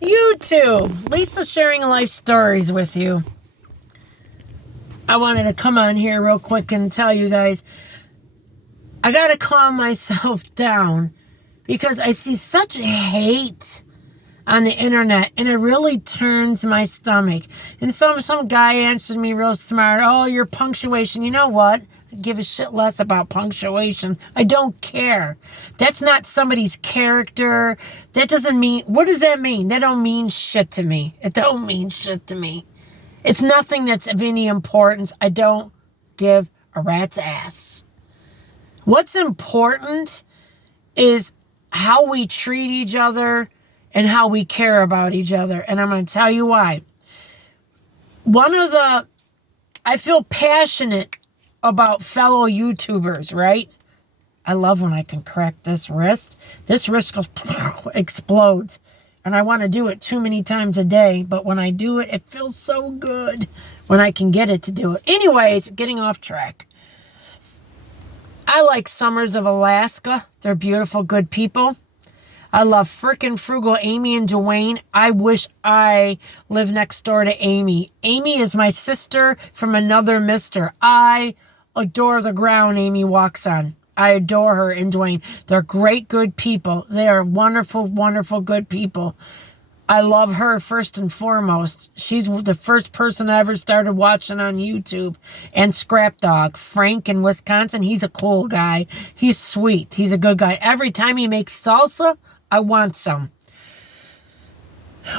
YouTube. Lisa sharing life stories with you. I wanted to come on here real quick and tell you guys, I got to calm myself down because I see such hate on the internet and it really turns my stomach. And some guy answered me real smart. Oh, your punctuation. You know what? I give a shit less about punctuation. I don't care. That's not somebody's character. That doesn't mean, what does that mean? That don't mean shit to me. It don't mean shit to me. It's nothing that's of any importance. I don't give a rat's ass. What's important is how we treat each other and how we care about each other. And I'm going to tell you why. I feel passionate about fellow YouTubers, right? I love when I can crack this wrist. This wrist goes, explodes. And I want to do it too many times a day. But when I do it, it feels so good when I can get it to do it. Anyways, getting off track. I like Summers of Alaska. They're beautiful, good people. I love frickin' Frugal Amy and Dwayne. I wish I lived next door to Amy. Amy is my sister from another mister. I adore the ground Amy walks on. I adore her and Dwayne. They're great, good people. They are wonderful, wonderful, good people. I love her first and foremost. She's the first person I ever started watching on YouTube. And Scrap Dog, Frank in Wisconsin. He's a cool guy. He's sweet. He's a good guy. Every time he makes salsa, I want some.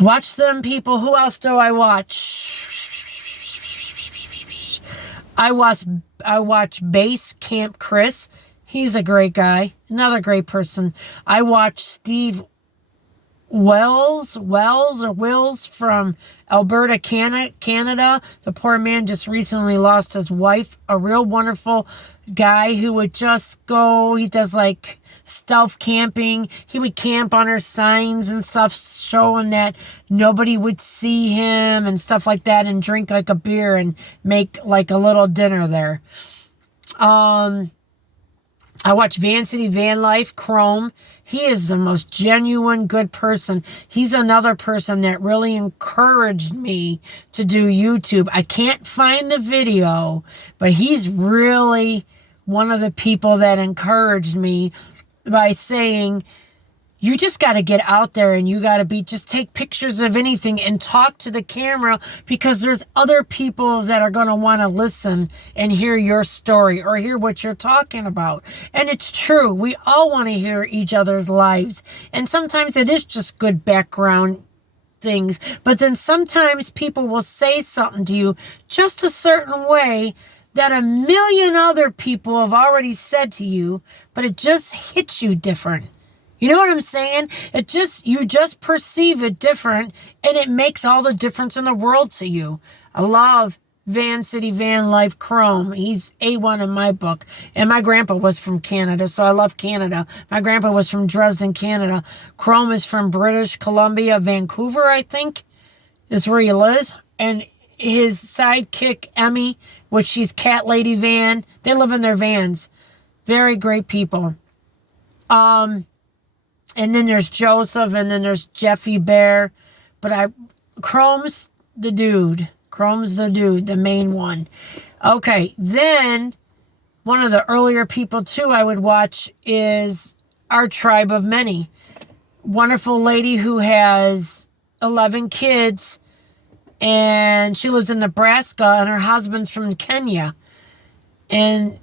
Watch them people. Who else do I watch? I watch Base Camp Chris. He's a great guy. Another great person. I watch Steve Wills from Alberta, Canada. The poor man just recently lost his wife. A real wonderful guy who would just go, he does like stealth camping. He would camp under signs and stuff showing that nobody would see him and stuff like that, and drink like a beer and make like a little dinner there. I watch Van City Van Life, Chrome. He is the most genuine, good person. He's another person that really encouraged me to do YouTube. I can't find the video, but he's really one of the people that encouraged me by saying, you just got to get out there and you got to just take pictures of anything and talk to the camera, because there's other people that are going to want to listen and hear your story or hear what you're talking about. And it's true. We all want to hear each other's lives. And sometimes it is just good background things. But then sometimes people will say something to you just a certain way that a million other people have already said to you, but it just hits you different. You know what I'm saying? You just perceive it different, and it makes all the difference in the world to you. I love Van City Van Life Chrome. He's A1 in my book. And my grandpa was from Canada, so I love Canada. My grandpa was from Dresden, Canada. Chrome is from British Columbia, Vancouver, I think, is where he lives. And his sidekick, Emmy, which she's Cat Lady Van, they live in their vans. Very great people. And then there's Joseph, and then there's Jeffy Bear. But Chrome's the dude. Chrome's the dude, the main one. Okay, then one of the earlier people, too, I would watch is Our Tribe of Many. Wonderful lady who has 11 kids, and she lives in Nebraska, and her husband's from Kenya. And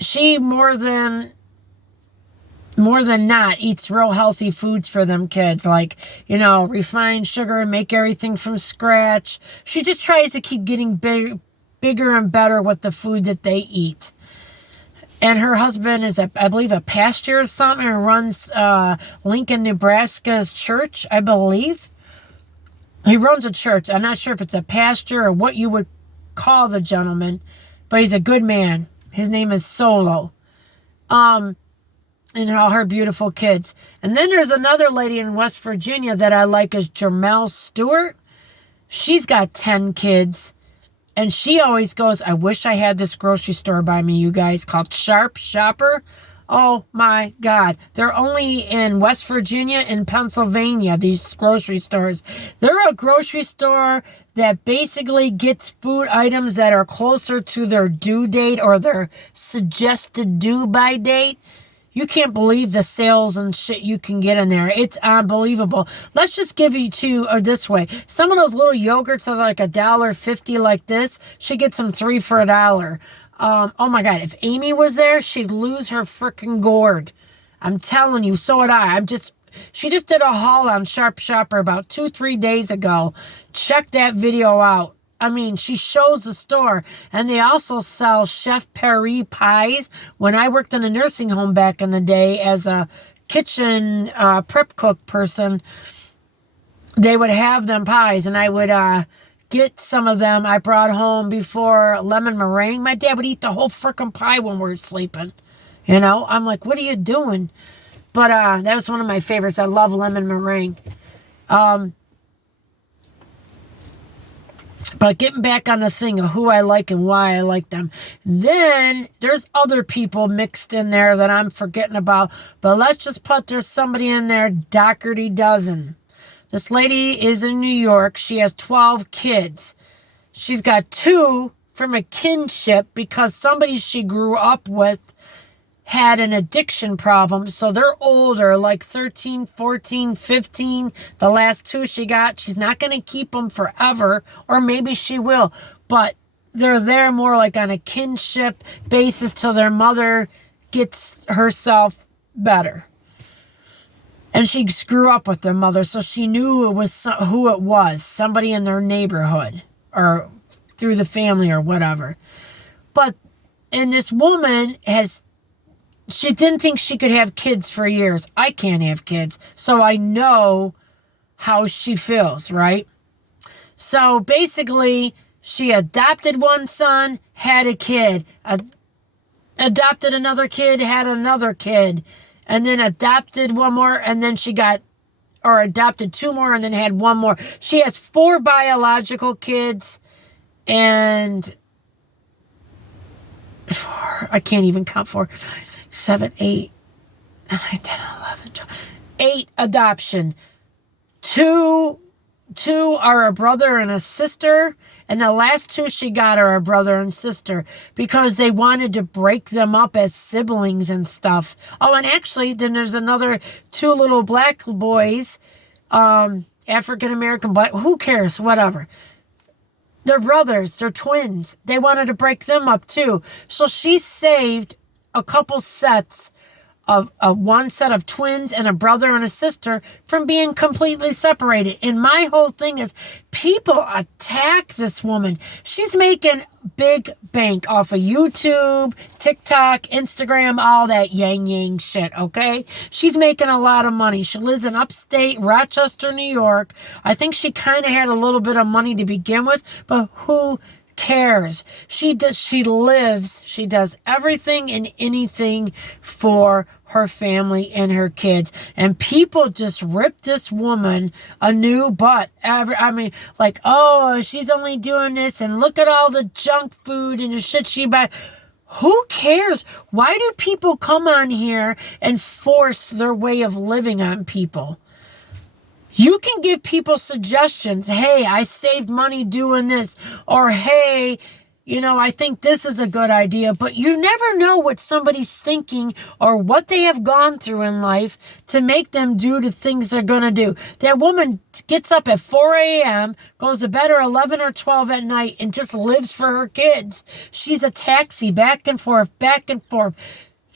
she more than not eats real healthy foods for them kids, like, refined sugar, make everything from scratch. She just tries to keep getting bigger and better with the food that they eat. And her husband is, I believe, a pastor or something, and runs Lincoln, Nebraska's church, I believe. He runs a church. I'm not sure if it's a pastor or what you would call the gentleman, but he's a good man. His name is Solo. And all her beautiful kids. And then there's another lady in West Virginia that I like, is Jamel Stewart. She's got 10 kids. And she always goes, I wish I had this grocery store by me, you guys, called Sharp Shopper. Oh my God. They're only in West Virginia and Pennsylvania, these grocery stores. They're a grocery store that basically gets food items that are closer to their due date or their suggested due by date. You can't believe the sales and shit you can get in there. It's unbelievable. Let's just give you this way. Some of those little yogurts are like $1.50 like this. She gets them 3 for $1. Oh my God, if Amy was there, she'd lose her freaking gourd. I'm telling you, so would I. She just did a haul on Sharp Shopper about 2-3 days ago. Check that video out. I mean, she shows the store, and they also sell Chef Paris pies. When I worked in a nursing home back in the day as a kitchen prep cook person, they would have them pies, and I would get some of them. I brought home before lemon meringue. My dad would eat the whole freaking pie when we were sleeping. You know, I'm like, what are you doing? But that was one of my favorites. I love lemon meringue. But getting back on the thing of who I like and why I like them. Then there's other people mixed in there that I'm forgetting about. But let's just put there's somebody in there, Doherty Dozen. This lady is in New York. She has 12 kids. She's got 2 from a kinship because somebody she grew up with had an addiction problem. So they're older, like 13, 14, 15. The last 2 she got, she's not going to keep them forever, or maybe she will. But they're there more like on a kinship basis till their mother gets herself better. And she grew up with their mother, so she knew it was who it was, somebody in their neighborhood or through the family or whatever. And this woman she didn't think she could have kids for years. I can't have kids, so I know how she feels, right? So basically, she adopted one son, had a kid, adopted another kid, had another kid, and then adopted one more, and then adopted 2 more, and then had 1 more. She has 4 biological kids, and 4, I can't even count 4, 5, 7, 8, 9, 10, 11, 12, 8 adoption. 2 are a brother and a sister, and the last 2 she got are a brother and sister because they wanted to break them up as siblings and stuff. Oh, and actually, then there's another 2 little black boys, African-American black, who cares, whatever. They're brothers, they're twins. They wanted to break them up too. So she saved a couple sets of one set of twins and a brother and a sister from being completely separated. And my whole thing is people attack this woman. She's making big bank off of YouTube, TikTok, Instagram, all that yang shit, okay? She's making a lot of money. She lives in upstate Rochester, New York. I think she kind of had a little bit of money to begin with, but who cares? She does everything and anything for her family and her kids, and people just rip this woman a new butt. Oh, she's only doing this, and look at all the junk food and the shit she buys. Who cares? Why do people come on here and force their way of living on people? You can give people suggestions. Hey, I saved money doing this. Or, hey, I think this is a good idea. But you never know what somebody's thinking or what they have gone through in life to make them do the things they're going to do. That woman gets up at 4 a.m., goes to bed at 11 or 12 at night, and just lives for her kids. She's a taxi back and forth, back and forth.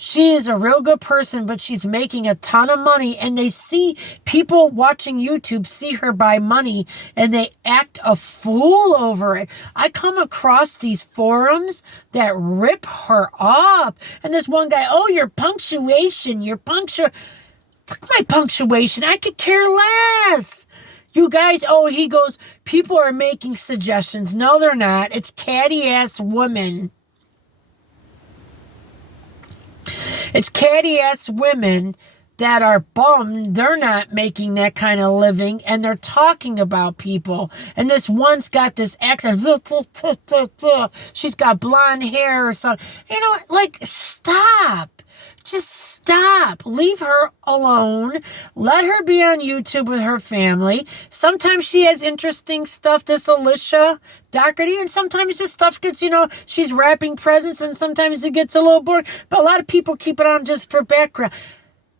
She is a real good person, but she's making a ton of money, and they see people watching YouTube see her buy money, and they act a fool over it. I come across these forums that rip her off, and this one guy, oh, your punctuation, fuck my punctuation, I could care less. You guys, he goes, people are making suggestions. No, they're not. It's catty-ass women. It's catty-ass women that are bummed they're not making that kind of living, and they're talking about people. And this one's got this accent. She's got blonde hair or something. Stop. just stop. Leave her alone. Let her be on YouTube with her family. Sometimes she has interesting stuff, this Alicia Doherty, and sometimes this stuff gets, she's wrapping presents, and sometimes it gets a little boring. But a lot of people keep it on just for background.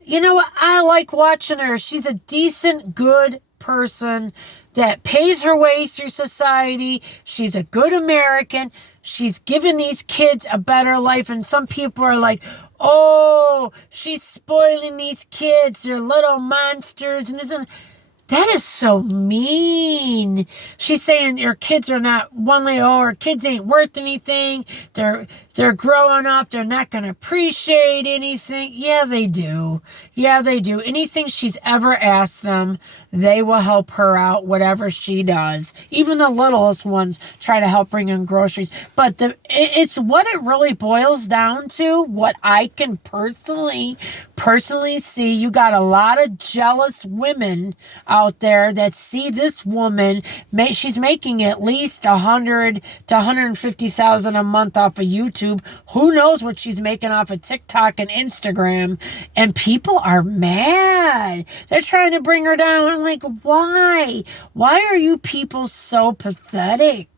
You know what? I like watching her. She's a decent, good person that pays her way through society. She's a good American. She's given these kids a better life. And some people are like, oh, she's spoiling these kids. They're little monsters. And isn't that is so mean. She's saying your kids are not our kids ain't worth anything. They're growing up. They're not going to appreciate anything. Yeah, they do. Yeah, they do. Anything she's ever asked them, they will help her out, whatever she does. Even the littlest ones try to help bring in groceries. But it's what it really boils down to, what I can personally see. You got a lot of jealous women out there that see this woman. She's making at least $100,000 to $150,000 a month off of YouTube. Who knows what she's making off of TikTok and Instagram? And people are mad. They're trying to bring her down. I'm like, why? Why are you people so pathetic?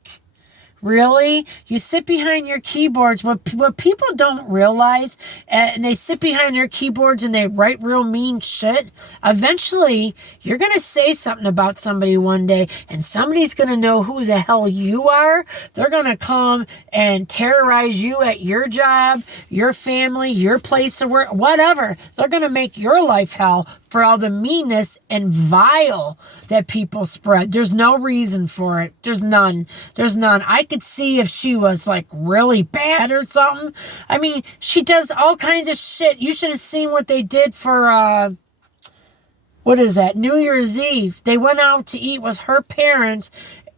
Really? You sit behind your keyboards. What people don't realize, and they sit behind their keyboards and they write real mean shit, eventually you're going to say something about somebody one day, and somebody's going to know who the hell you are. They're going to come and terrorize you at your job, your family, your place of work, whatever. They're going to make your life hell for all the meanness and vile that people spread. There's no reason for it. There's none. I could see if she was like really bad or something. I mean, she does all kinds of shit. You should have seen what they did for, what is that? New Year's Eve. They went out to eat with her parents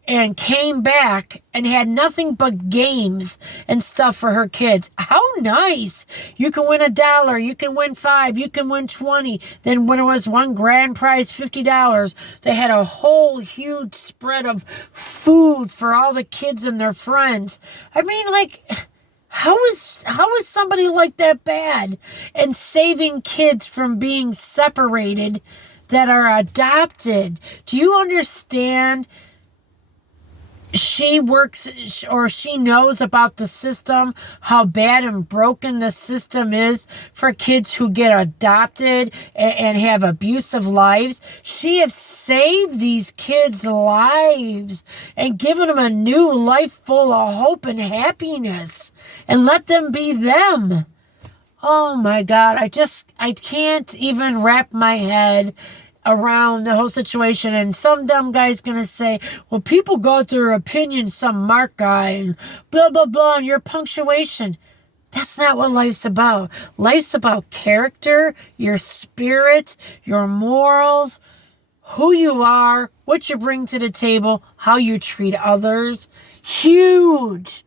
and came back and had nothing but games and stuff for her kids. How nice. You can win $1, you can win $5, you can win $20. Then when it was one grand prize, $50, they had a whole huge spread of food for all the kids and their friends. I mean, like, how is somebody like that bad? And saving kids from being separated that are adopted. Do you understand? She works, or she knows about the system, how bad and broken the system is for kids who get adopted and have abusive lives. She has saved these kids' lives and given them a new life full of hope and happiness, and let them be them. Oh my God, I can't even wrap my head around the whole situation. And some dumb guy's gonna say, well, people got their opinion, some Mark guy, and blah blah blah, and your punctuation. That's not what life's about. Life's about character, your spirit, your morals, who you are, what you bring to the table, how you treat others. Huge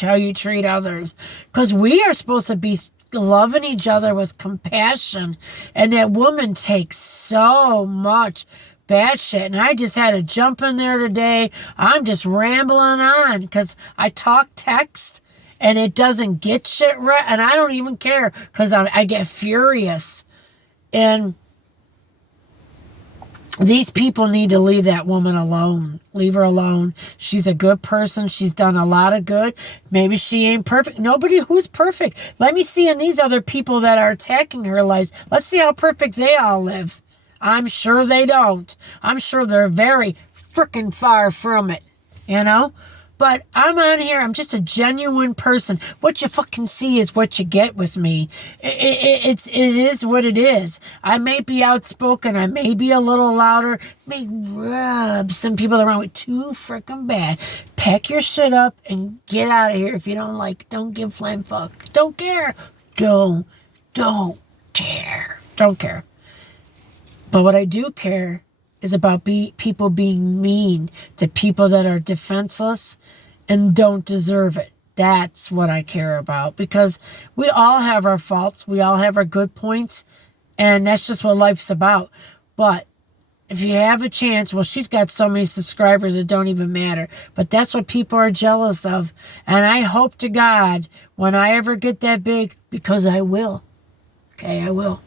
how you treat others, because we are supposed to be loving each other with compassion, and that woman takes so much bad shit. And I just had to jump in there today. I'm just rambling on because I talk text and it doesn't get shit right, and I don't even care because I get furious. And these people need to leave that woman alone. Leave her alone. She's a good person. She's done a lot of good. Maybe she ain't perfect. Nobody who's perfect. Let me see in these other people that are attacking her lives. Let's see how perfect they all live. I'm sure they don't. I'm sure they're very freaking far from it. You know? But I'm on here. I'm just a genuine person. What you fucking see is what you get with me. It is what it is. I may be outspoken. I may be a little louder. May rub some people around with too freaking bad. Pack your shit up and get out of here if you don't like. Don't give flam fuck. Don't care. Don't care. Don't care. But what I do care is about people being mean to people that are defenseless and don't deserve it. That's what I care about, because we all have our faults. We all have our good points, and that's just what life's about. But if you have a chance, well, she's got so many subscribers it don't even matter. But that's what people are jealous of. And I hope to God when I ever get that big, because I will. Okay, I will.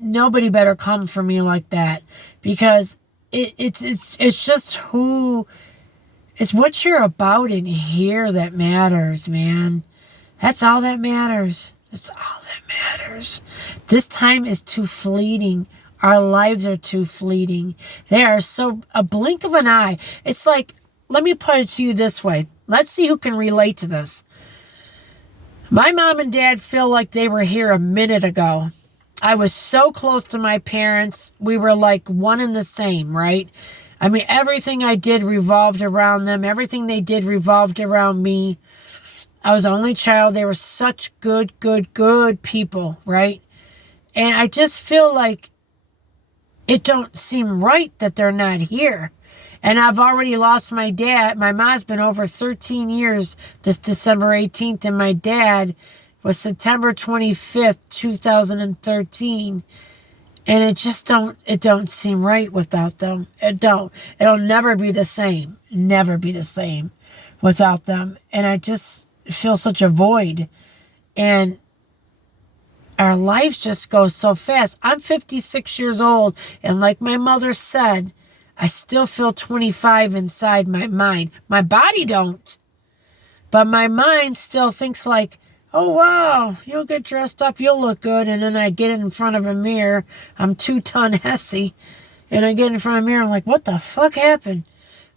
Nobody better come for me like that, because it's just who, it's what you're about in here that matters, man. That's all that matters. That's all that matters. This time is too fleeting. Our lives are too fleeting. They are so, a blink of an eye. It's like, let me put it to you this way. Let's see who can relate to this. My mom and dad feel like they were here a minute ago. I was so close to my parents. We were like one and the same, right? I mean, everything I did revolved around them. Everything they did revolved around me. I was the only child. They were such good people, right? And I just feel like it don't seem right that they're not here. And I've already lost my dad. My mom's been over 13 years this December 18th, and my dad was September 25th, 2013. And it don't seem right without them. It'll never be the same. Never be the same without them. And I just feel such a void. And our lives just go so fast. I'm 56 years old. And like my mother said, I still feel 25 inside my mind. My body don't. But my mind still thinks like, oh, wow, you'll get dressed up, you'll look good. And then I get in front of a mirror. I'm 2-ton Hesse. And I get in front of a mirror. I'm like, what the fuck happened?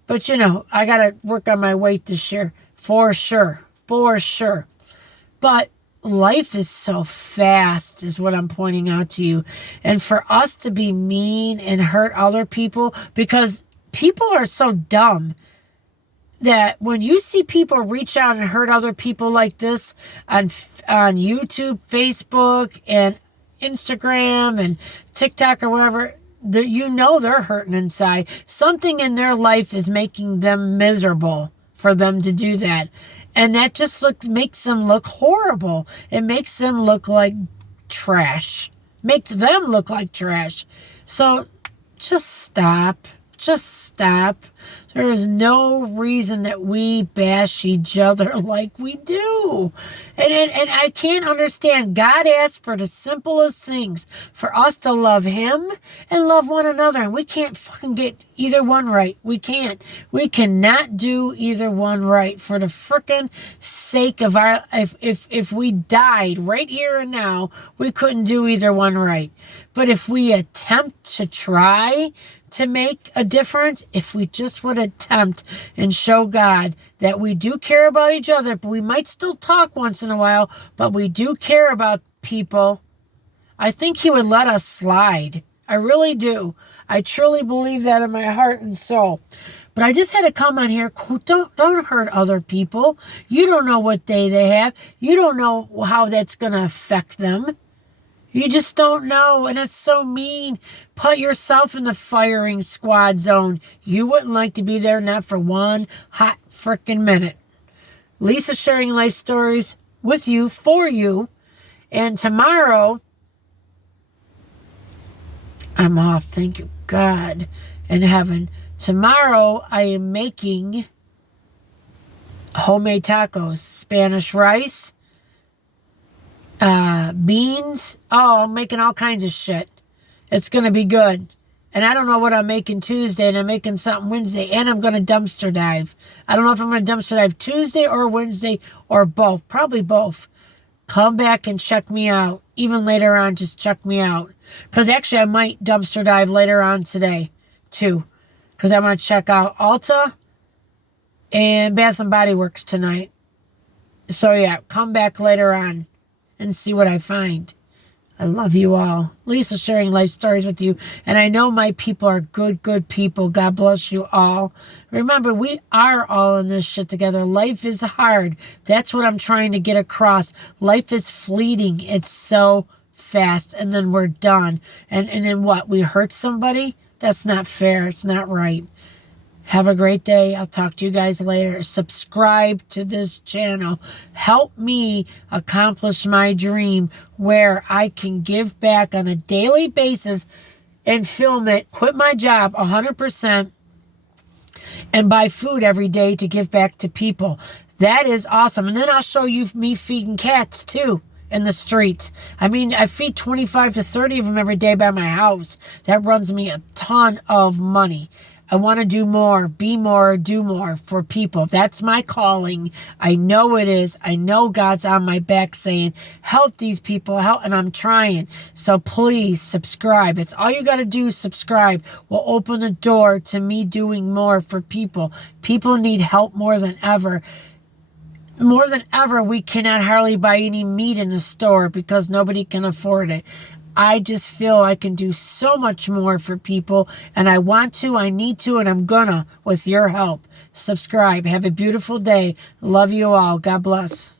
But, I got to work on my weight this year. For sure. For sure. But life is so fast is what I'm pointing out to you. And for us to be mean and hurt other people, because people are so dumb that when you see people reach out and hurt other people like this on YouTube, Facebook, and Instagram, and TikTok or whatever, they're hurting inside. Something in their life is making them miserable for them to do that. And that just makes them look horrible. It makes them look like trash. Makes them look like trash. So just stop. Just stop. There is no reason that we bash each other like we do. And I can't understand. God asked for the simplest things, for us to love Him and love one another. And we can't fucking get either one right. We can't. We cannot do either one right. For the frickin' sake of our... If we died right here and now, we couldn't do either one right. But if we attempt to try to make a difference, if we just would attempt and show God that we do care about each other, but we might still talk once in a while, but we do care about people, I think He would let us slide. I really do. I truly believe that in my heart and soul. But I just had to come on here. Don't hurt other people. You don't know what day they have. You don't know how that's going to affect them. You just don't know, and it's so mean. Put yourself in the firing squad zone. You wouldn't like to be there, not for one hot frickin' minute. Lisa sharing life stories with you, for you. And tomorrow, I'm off, thank you, God in heaven. Tomorrow, I am making homemade tacos, Spanish rice, beans. Oh, I'm making all kinds of shit. It's going to be good. And I don't know what I'm making Tuesday, and I'm making something Wednesday, and I'm going to dumpster dive. I don't know if I'm going to dumpster dive Tuesday or Wednesday or both. Probably both. Come back and check me out. Even later on, just check me out. Because actually, I might dumpster dive later on today, too. Because I want to check out Ulta and Bath & Body Works tonight. So, yeah, come back later on and see what I find. I love you all. Lisa sharing life stories with you. And I know my people are good people. God bless you all. Remember, we are all in this shit together. Life is hard. That's what I'm trying to get across. Life is fleeting. It's so fast. And then we're done. And then what? We hurt somebody? That's not fair. It's not right. Have a great day. I'll talk to you guys later. Subscribe to this channel. Help me accomplish my dream where I can give back on a daily basis and film it, quit my job 100%, and buy food every day to give back to people. That is awesome. And then I'll show you me feeding cats too in the streets. I mean, I feed 25 to 30 of them every day by my house. That runs me a ton of money. I want to do more, be more, do more for people. That's my calling. I know it is. I know God's on my back saying, help these people, help, and I'm trying. So please subscribe. It's all you got to do is subscribe. Will open the door to me doing more for people. People need help more than ever. More than ever, we cannot hardly buy any meat in the store because nobody can afford it. I just feel I can do so much more for people, and I want to, I need to, and I'm gonna with your help. Subscribe. Have a beautiful day. Love you all. God bless.